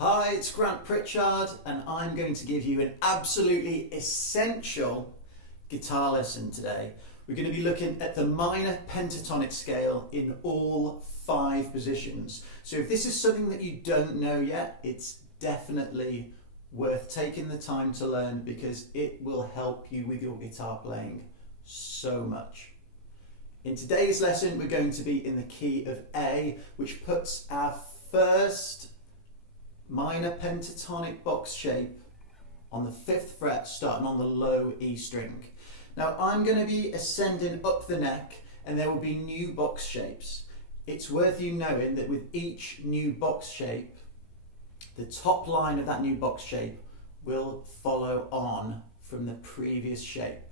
Hi, it's Grant Pritchard and I'm going to give you an absolutely essential guitar lesson today. We're going to be looking at the minor pentatonic scale in all 5 positions. So if this is something that you don't know yet, it's definitely worth taking the time to learn because it will help you with your guitar playing so much. In today's lesson, we're going to be in the key of A, which puts our first minor pentatonic box shape on the 5th fret, starting on the low E string. Now I'm going to be ascending up the neck and there will be new box shapes. It's worth you knowing that with each new box shape, the top line of that new box shape will follow on from the previous shape.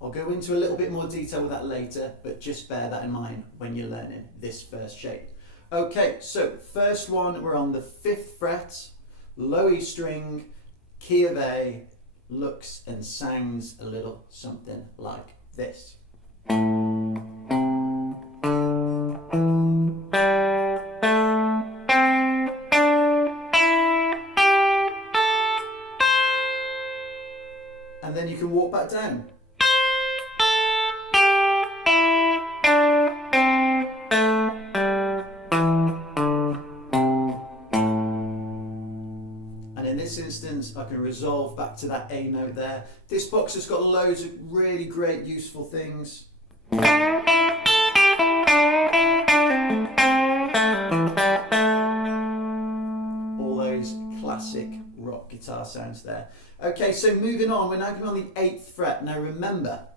I'll go into a little bit more detail with that later, but just bear that in mind when you're learning this first shape. Okay, so first one, we're on the 5th fret, low E string, key of A, looks and sounds a little something like this. And then you can walk back down. In this instance, I can resolve back to that A note there. This box has got loads of really great useful things. All those classic rock guitar sounds there. Okay, so moving on, we're now going on the 8th fret. Now remember,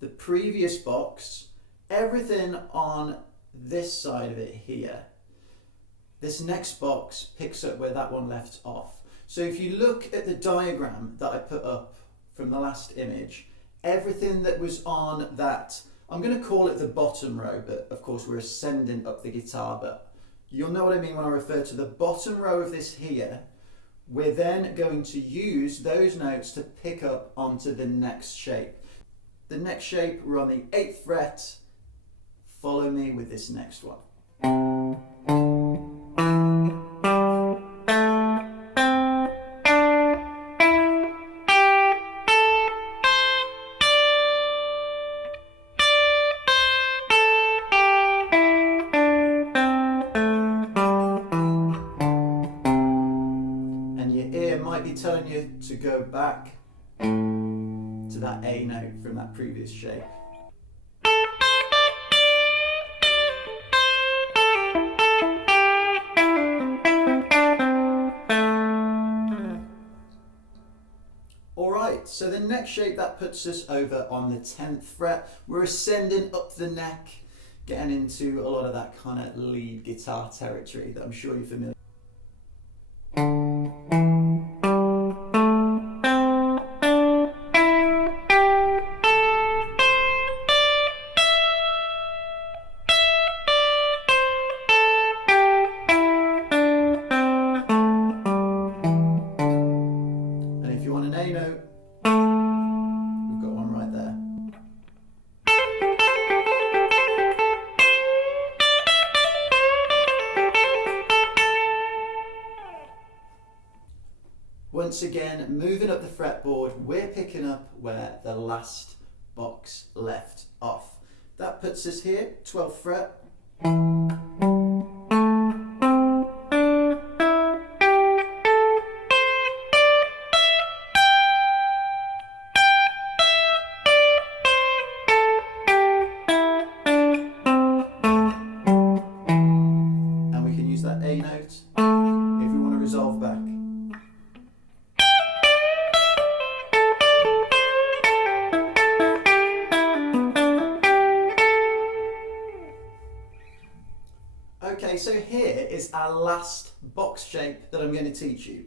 the previous box, everything on this side of it here, this next box picks up where that one left off. So if you look at the diagram that I put up from the last image, everything that was on that, I'm going to call it the bottom row, but of course we're ascending up the guitar, but you'll know what I mean when I refer to the bottom row of this here. We're then going to use those notes to pick up onto the next shape. The next shape, we're on the 8th fret. Follow me with this next one. Might be telling you to go back to that A note from that previous shape. Alright, so the next shape that puts us over on the 10th fret. We're ascending up the neck, getting into a lot of that kind of lead guitar territory that I'm sure you're familiar with. A note, we've got one right there. Once again, moving up the fretboard, we're picking up where the last box left off. That puts us here, 12th fret. That A note if we want to resolve back. Okay, so here is our last box shape that I'm going to teach you.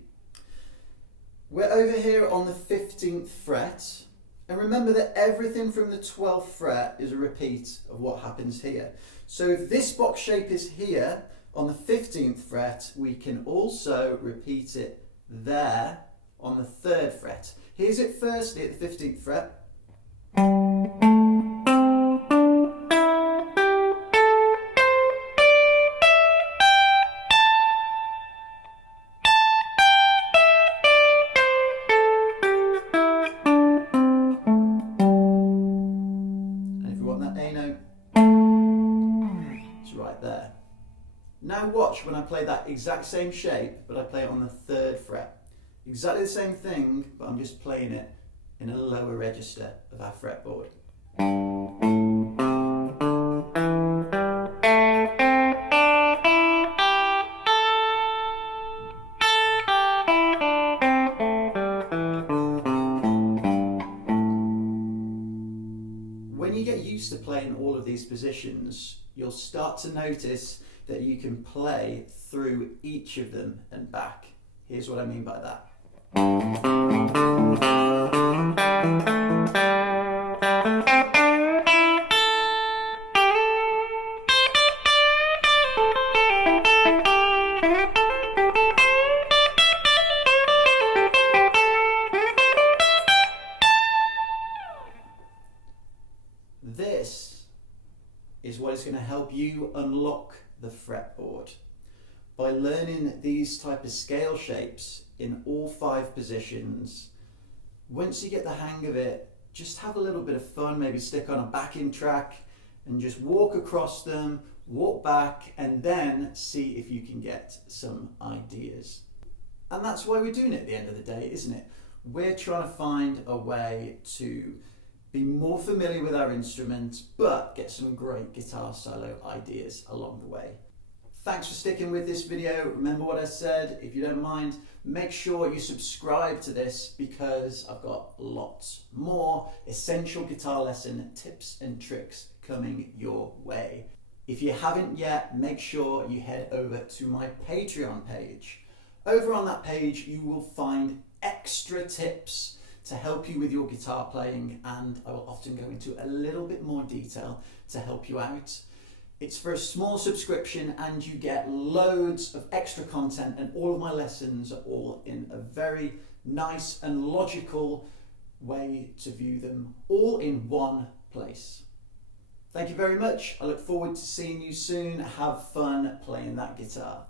We're over here on the 15th fret, and remember that everything from the 12th fret is a repeat of what happens here. So if this box shape is here on the 15th fret, we can also repeat it there on the 3rd fret. Here's it firstly at the 15th fret. watch when I play that exact same shape, but I play it on the 3rd fret. Exactly the same thing, but I'm just playing it in a lower register of our fretboard. When you get used to playing all of these positions, you'll start to notice that you can play through each of them and back. Here's what I mean by that. This is what is going to help you unlock the fretboard. By learning these type of scale shapes in all 5 positions, once you get the hang of it, just have a little bit of fun, maybe stick on a backing track and just walk across them, walk back, and then see if you can get some ideas. And that's why we're doing it at the end of the day, isn't it? We're trying to find a way to be more familiar with our instrument, but get some great guitar solo ideas along the way. Thanks for sticking with this video. Remember what I said, if you don't mind, make sure you subscribe to this because I've got lots more essential guitar lesson tips and tricks coming your way. If you haven't yet, make sure you head over to my Patreon page. Over on that page, you will find extra tips to help you with your guitar playing, and I will often go into a little bit more detail to help you out. It's for a small subscription and you get loads of extra content, and all of my lessons are all in a very nice and logical way to view them, all in one place. Thank you very much. I look forward to seeing you soon. Have fun playing that guitar.